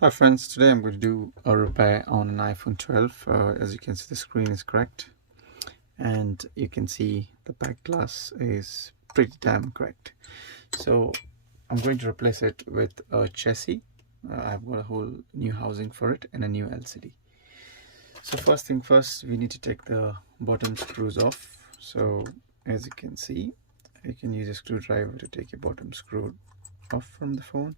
Hi friends, today I'm going to do a repair on an iPhone 12. As you can see, the screen is cracked and you can see the back glass is pretty damn cracked. So I'm going to replace it with a chassis. I've got a whole new housing for it and a new LCD. So first thing first, we need to take the bottom screws off. So as you can see, you can use a screwdriver to take your bottom screw off from the phone.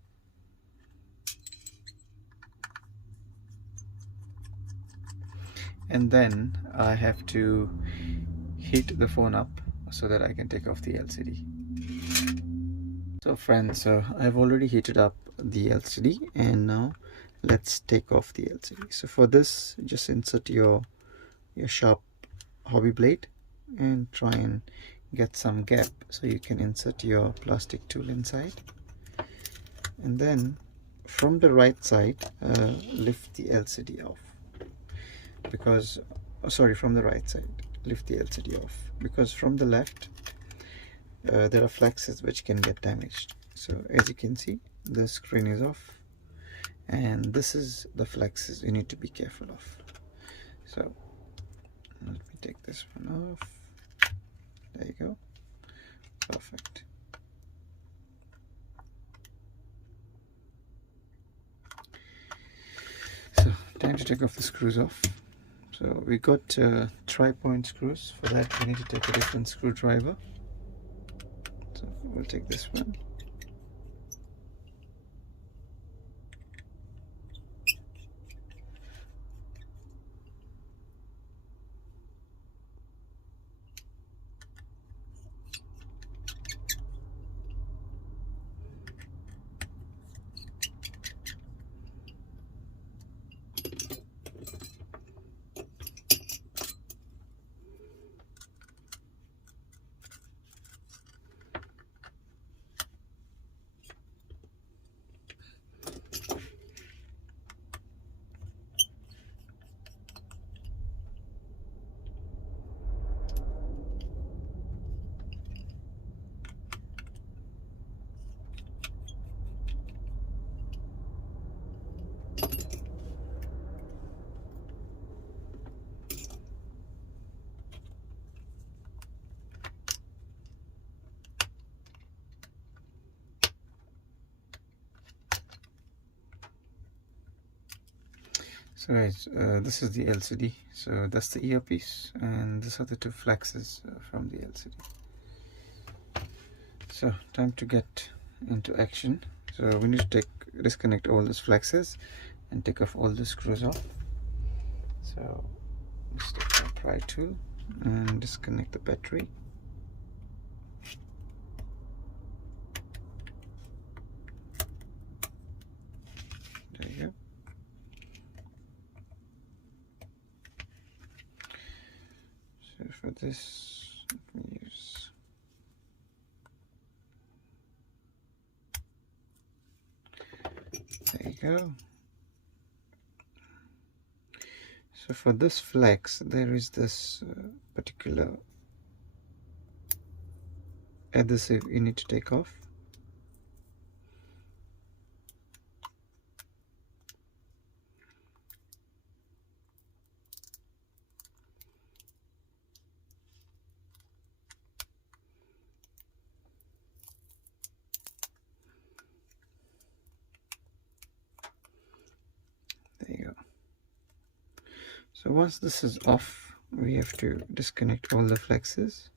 And then I have to heat the phone up so that I can take off the LCD. So friends, I've already heated up the LCD and now let's take off the LCD. So for this, just insert your sharp hobby blade and try and get some gap so you can insert your plastic tool inside, and then from the right side lift the LCD off, because from the right side lift the LCD off, because from the left there are flexes which can get damaged. So as you can see, the screen is off and this is the flexes you need to be careful of. So let me take this one off. There you go. Perfect. So time to take off the screws off. So we got tri-point screws. For that we need to take a different screwdriver. So we'll take this one. So guys, this is the LCD. So that's the earpiece, and these are the two flexes from the LCD. So time to get into action. So we need to disconnect all these flexes and take off all the screws off. So let's take the pry tool and disconnect the battery. There you go. So for this, let me use there you go. So for this flex, there is this particular adhesive you need to take off. There you go. So once this is off, we have to disconnect all the flexes.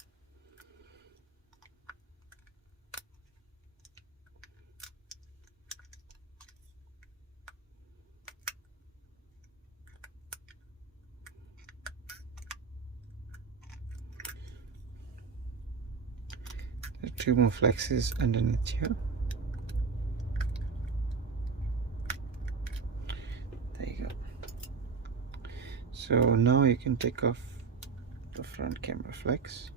There are two more flexes underneath here. There you go. So now you can take off the front camera flex.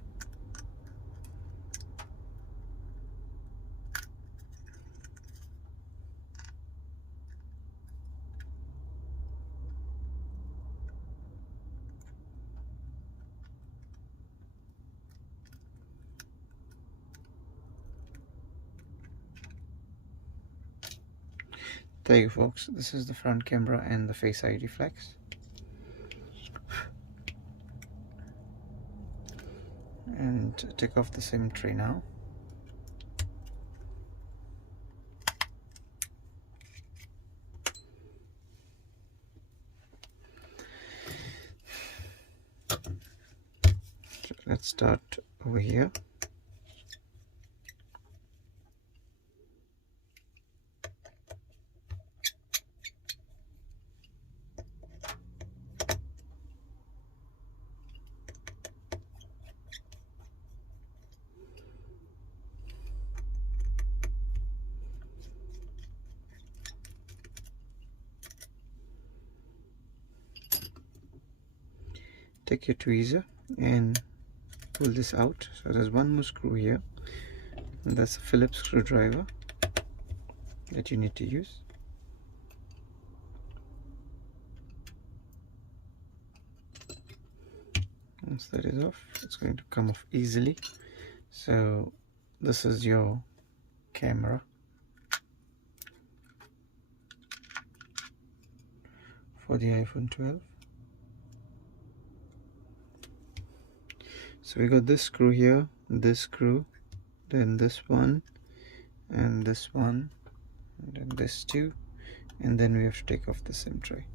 There you go, folks. This is the front camera and the Face ID flex. And take off the SIM tray now. So let's start over here. Take your tweezer and pull this out. So there's one more screw here, and that's a Phillips screwdriver that you need to use. Once that is off, it's going to come off easily. So this is your camera for the iPhone 12. So we got this screw here, this screw, then this one, and this one, and then this two, and then we have to take off the SIM tray.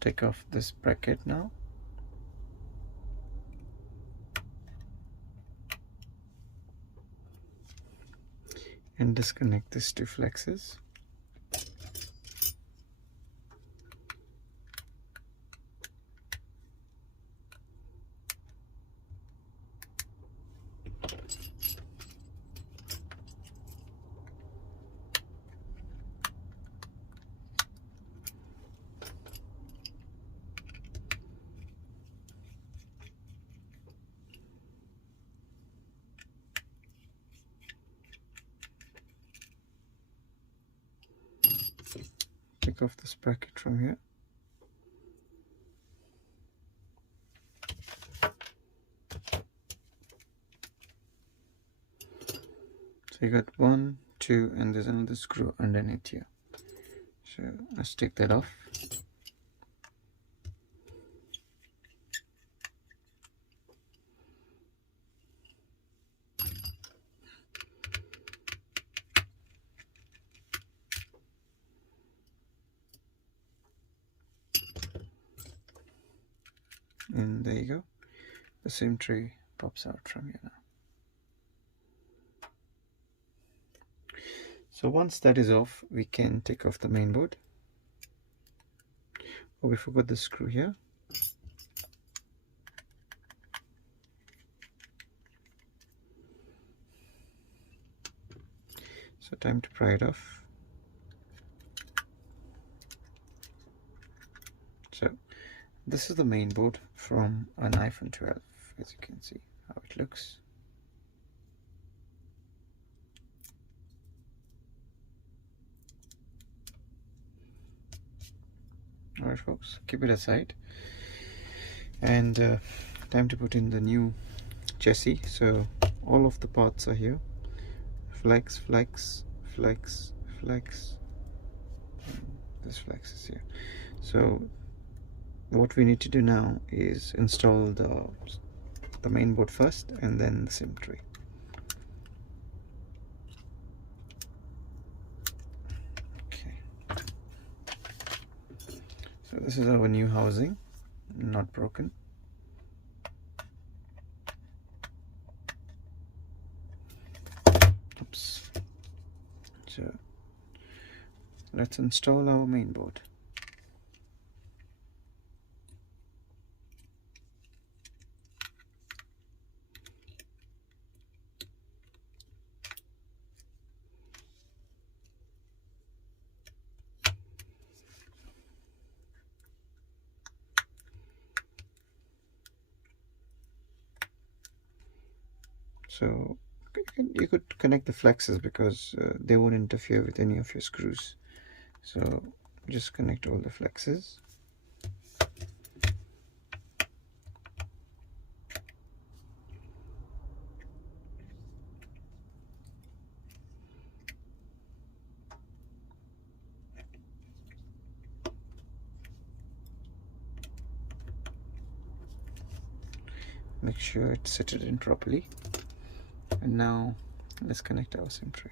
Take off this bracket now. And disconnect these two flexes. Take off this bracket from here. So you got 1, 2, and there's another screw underneath here. So let's take that off. And there you go, the SIM tray pops out from here now. So once that is off, we can take off the main board. Oh, we forgot the screw here. So time to pry it off. So this is the main board from an iPhone 12, as you can see how it looks. Alright folks, keep it aside, and time to put in the new chassis. So all of the parts are here. Flex, flex, flex, flex. This flex is here. So what we need to do now is install the main board first, and then the SIM tray. Okay. So this is our new housing, not broken. Oops. So let's install our main board. So you could connect the flexes because they won't interfere with any of your screws. So just connect all the flexes. Make sure it's set it in properly. And now let's connect our SIM tray.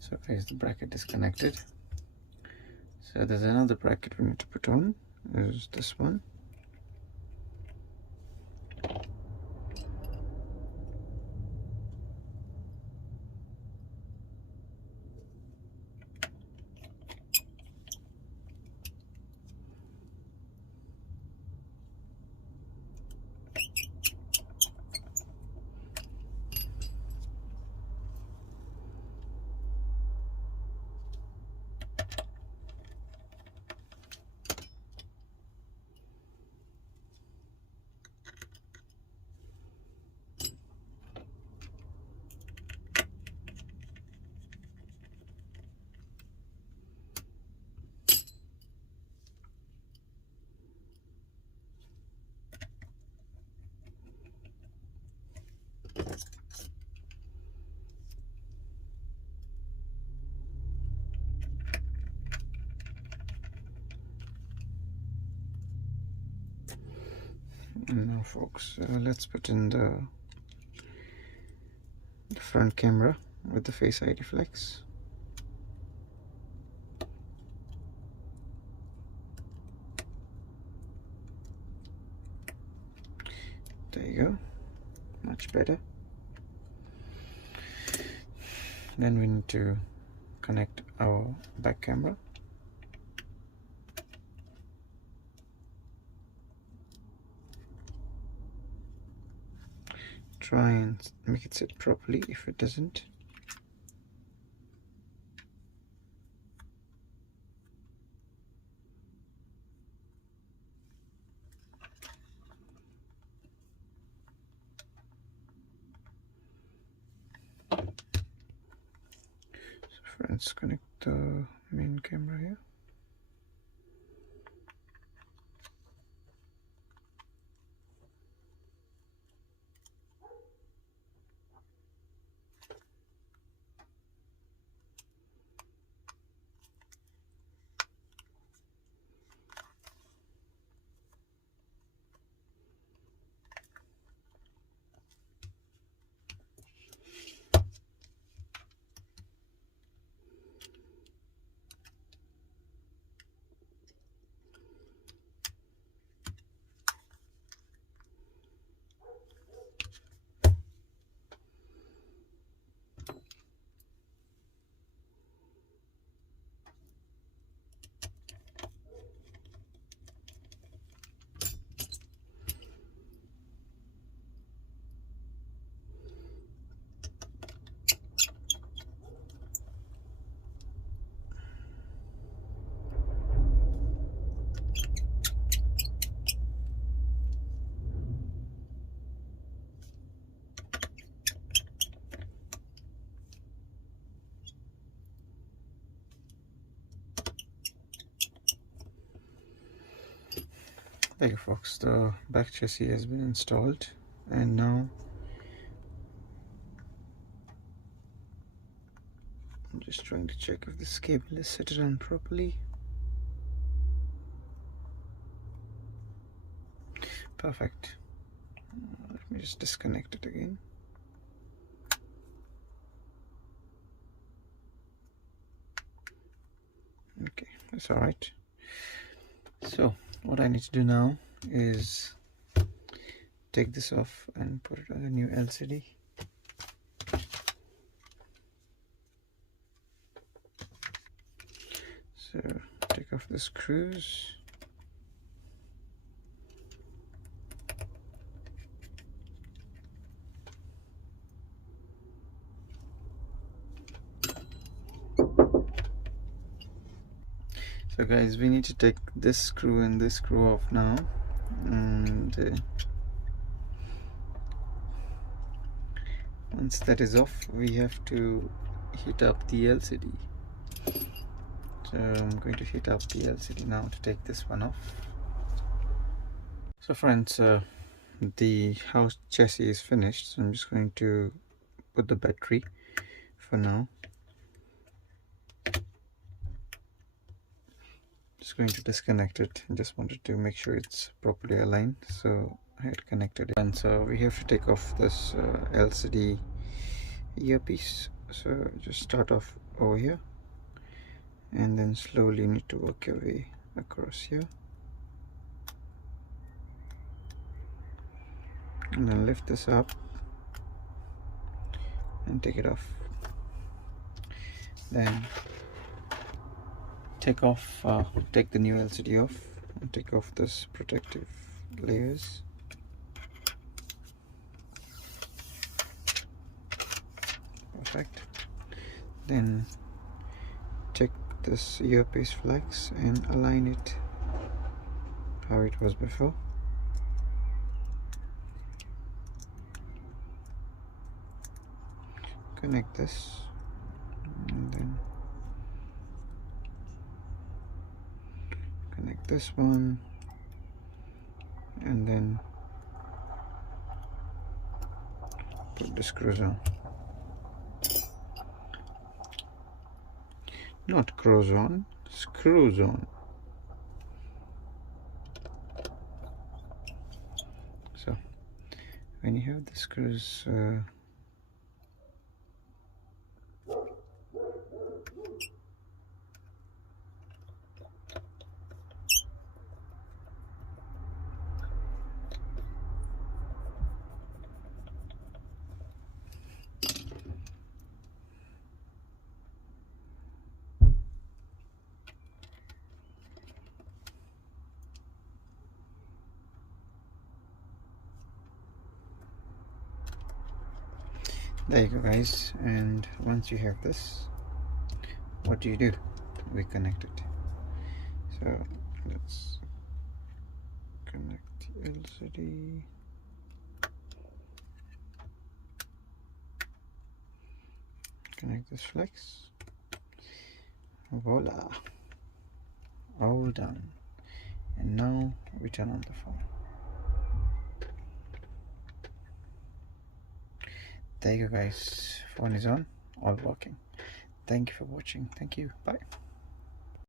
So here's the bracket disconnected. So there's another bracket we need to put on. There's this one. And now folks, let's put in the front camera with the Face ID flex. There you go, much better. Then we need to connect our back camera. Try and make it sit properly. If it doesn't, so friends, connect the main camera here. There you go, folks, the back chassis has been installed, and now I'm just trying to check if this cable is set on properly. Perfect. Let me just disconnect it again. Okay, that's all right. So what I need to do now is take this off and put it on the new LCD. So take off the screws. So guys, we need to take this screw and this screw off now, and once that is off, we have to heat up the LCD. So I'm going to heat up the LCD now to take this one off. So friends, the house chassis is finished, so I'm just going to put the battery for now. Just going to disconnect it. I just wanted to make sure it's properly aligned, so I had connected it. And so we have to take off this LCD earpiece. So just start off over here, and then slowly need to work your way across here, and then lift this up and take it off. Then take the new LCD off and take off this protective layers. Perfect. Then take this earpiece flex and align it how it was before. Connect this, and then connect this one, and then put the screws on. Not screws on, screws on. So when you have the screws there you go guys, and once you have this, what do? We connect it. So let's connect the LCD. Connect this flex. Voila, all done. And now we turn on the phone. There you go guys, phone is on, all working. Thank you for watching. Thank you, bye.